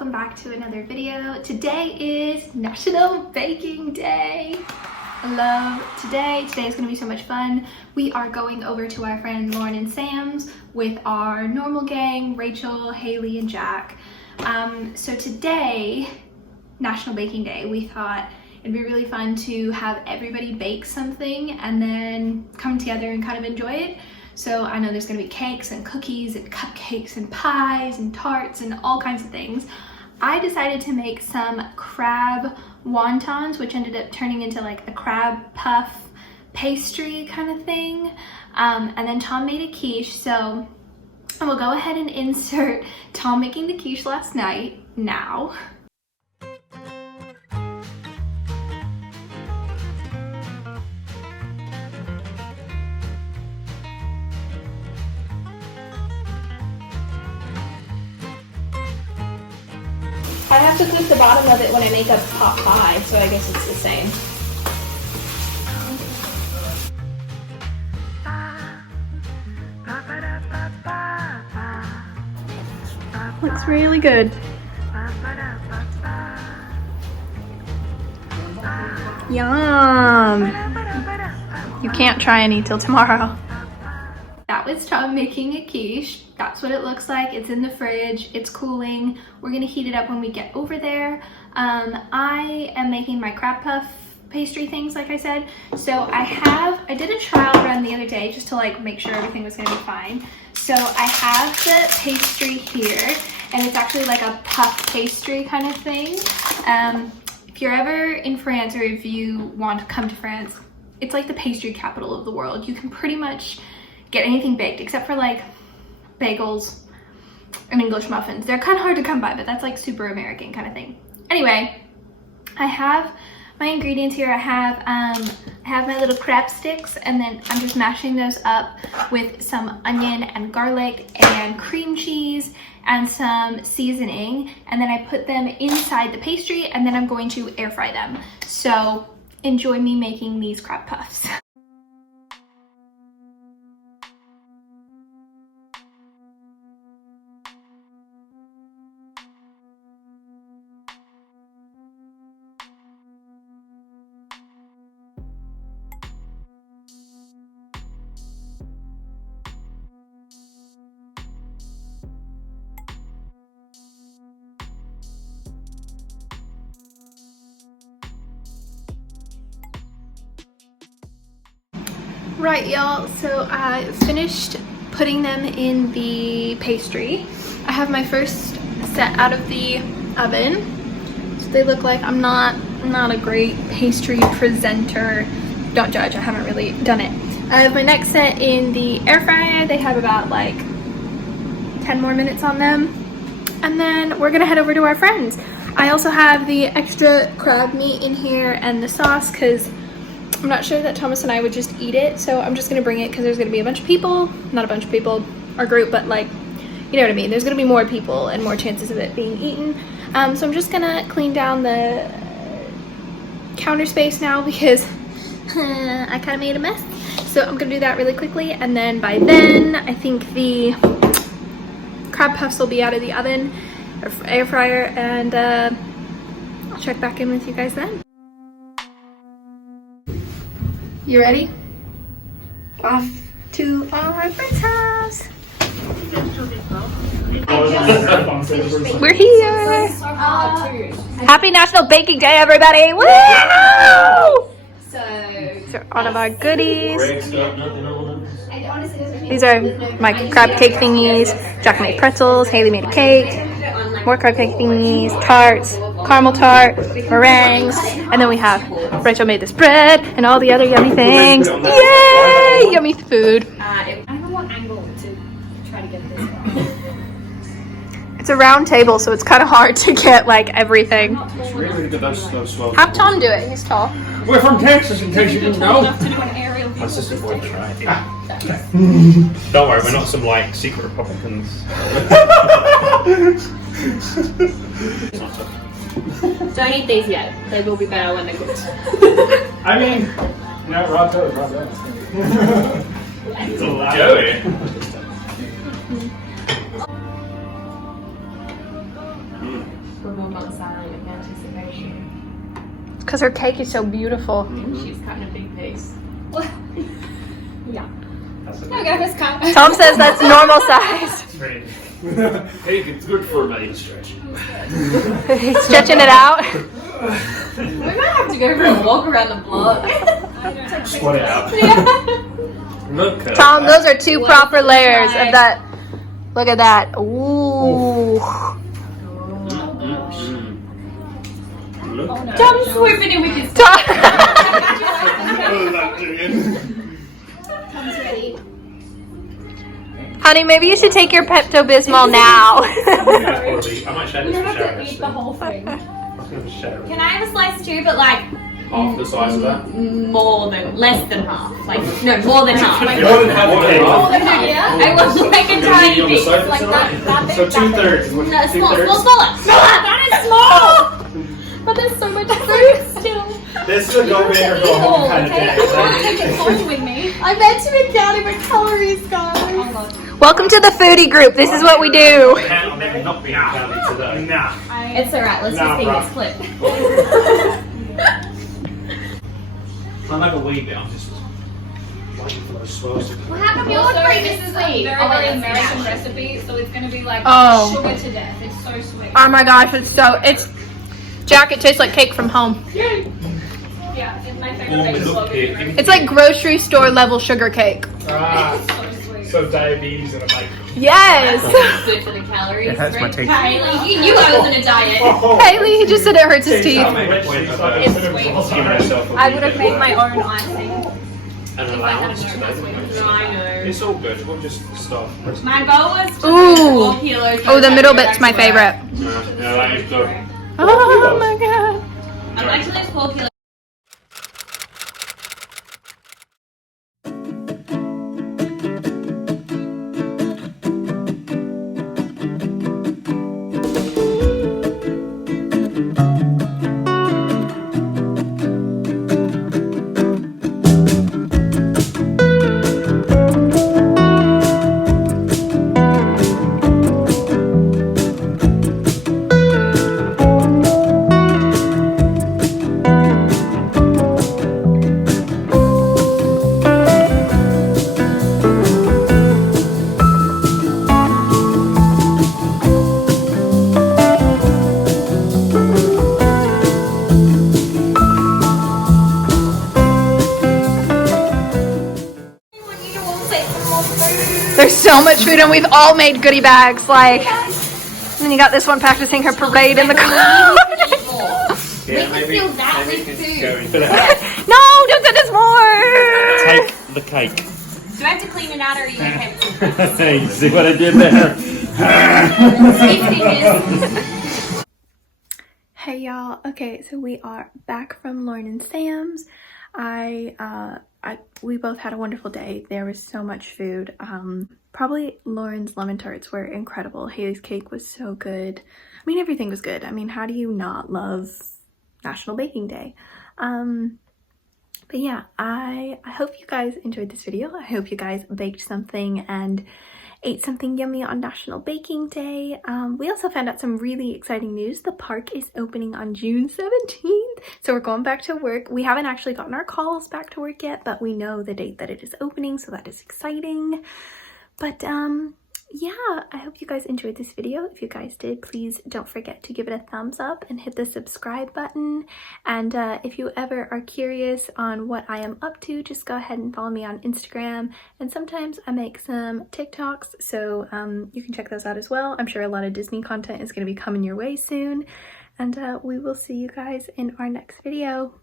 welcome back to another video. Today is National Baking Day. I love today. Today is going to be so much fun. We are going over to our friend Lauren and Sam's with our normal gang, Rachel, Haley, and Jack. So today, National Baking Day, we thought it'd be really fun to have everybody bake something and then come together and kind of enjoy it. So I know there's gonna be cakes and cookies and cupcakes and pies and tarts and all kinds of things. I decided to make some crab wontons, which ended up turning into like a crab puff pastry kind of thing. And then Tom made a quiche, so I will go ahead and insert Tom making the quiche last night now. I have to clip the bottom of it when I make a pot pie, so I guess it's the same. Looks really good. Yum! You can't try any till tomorrow. That was Tom making a quiche. That's what it looks like. It's in the fridge. It's cooling. We're gonna heat it up when we get over there. I am making my crab puff pastry things, like I said. So I did a trial run the other day just to like make sure everything was gonna be fine. So I have the pastry here, and it's actually like a puff pastry kind of thing. If you're ever in France, or if you want to come to France, it's like the pastry capital of the world. You can pretty much get anything baked except for like bagels and English muffins. They're kind of hard to come by, but that's like super American kind of thing. Anyway, I have my ingredients here. I have my little crab sticks, and then I'm just mashing those up with some onion and garlic and cream cheese and some seasoning, and then I put them inside the pastry, and then I'm going to air fry them. So enjoy me making these crab puffs. Right, y'all, so I finished putting them in the pastry. I have my first set out of the oven. So they look like. I'm not a great pastry presenter. Don't judge, I haven't really done it. I have my next set in the air fryer. They have about like 10 more minutes on them. And then we're gonna head over to our friends. I also have the extra crab meat in here and the sauce, because I'm not sure that Thomas and I would just eat it, so I'm just gonna bring it because there's gonna be a bunch of people, not a bunch of people, our group, but like, you know what I mean, there's gonna be more people and more chances of it being eaten. So I'm just gonna clean down the counter space now because I kind of made a mess. So I'm gonna do that really quickly, and then by then, I think the crab puffs will be out of the oven, or air fryer, and I'll check back in with you guys then. You ready? Off to our friend's house. We're here. Happy National Baking Day, everybody! Woo! So all of our goodies. These are my crab cake thingies. Jack made pretzels. Haley made a cake. More crab cake thingies, tarts, caramel tart, meringues, and then we have Rachel made this bread and all the other yummy things. Yay! Yummy food. I don't know what angle to try to get this from. It's a round table, so it's kind of hard to get like everything. Have Tom do it. He's tall. We're from Texas, in case you didn't know. My sister's boy can try. Okay. Don't worry, we're not some like secret Republicans. Don't eat these yet. They will be better when they're cooked. I mean, no, raw toast, raw toast. It's a Joey. Because her cake is so beautiful. She's cutting a big piece. Yeah. That's a Okay, let's cut. Tom says that's normal size. It's pretty. Hey, it's good for a million stretch. He's stretching it out. We might have to go for a walk around the block. Squat it out. Look. Tom, those are two proper layers of that. Look at that. Ooh. Look. Tom's swooping in with his Tom. Tom's ready. Honey, maybe you should take your Pepto-Bismol now. I might share We this don't for have to eat the whole thing. Sharon. Can I have a slice too, but like Half the size of that. less than half. Like, no, more than half. Like, More than half of it. more than half. Yeah. I want like a tiny on the piece. side, Like that big. So that big. 2/3. No, small, Two-thirds? smaller. That is small! But there's so much food still. This is a go big or go home kind of Okay, day. I want to take it home with me. I meant to be counting my calories, guys. Oh god. Welcome to the foodie group. This is what we do. Can maybe not be counted today. Nah. It's alright, let's Nah, just bro. see this clip. I'm like a wee bit. I'm just waiting for those swirls to come. Well, how come Also, yours this is is a sweet? very, very American recipe, so it's going to be like Oh. sugar to death. It's so sweet. Oh my gosh, Jack, it tastes like cake from home. Yeah, it's my favorite Warm baked it up slogan. here. It's like grocery store level sugar cake. Ah, It's so sweet. so diabetes and I'm like, Yes. Good for the calories. It hurts my right? teeth. Hayley, you knew I was on a diet. oh. Haley, he just said it hurts his teeth. Tell me which she's like It's a sweet. balls on Give her. yourself a I wee would have bit made of my that. own icing. An allowance today. No, I know. It's all good. We'll just start. My goal was to Ooh. lose 4 kilos. Oh, the by middle go bit's back my to work. favorite. Yeah, that is good. Oh my god. I'm actually 4 kilos. There's so much food and we've all made goodie bags. Like, and then you got this one practicing her parade in the car. Yeah, maybe. fill that Maybe with you can food. go into that. No, don't send us more. Take the cake. Do I have to clean it out or are you okay? Hey, see what I did there? Hey y'all. Okay, so we are back from Lauren and Sam's. We both had a wonderful day. There was so much food. Probably Lauren's lemon tarts were incredible. Hayley's cake was so good. I mean, everything was good. I mean, how do you not love National Baking Day? But yeah, I hope you guys enjoyed this video. I hope you guys baked something and ate something yummy on National Baking Day. We also found out some really exciting news. The park is opening on June 17th. So we're going back to work. We haven't actually gotten our calls back to work yet, but we know the date that it is opening, so that is exciting. But yeah, I hope you guys enjoyed this video. If you guys did, please don't forget to give it a thumbs up and hit the subscribe button. And if you ever are curious on what I am up to, just go ahead and follow me on Instagram. And sometimes I make some TikToks, so you can check those out as well. I'm sure a lot of Disney content is going to be coming your way soon. And we will see you guys in our next video.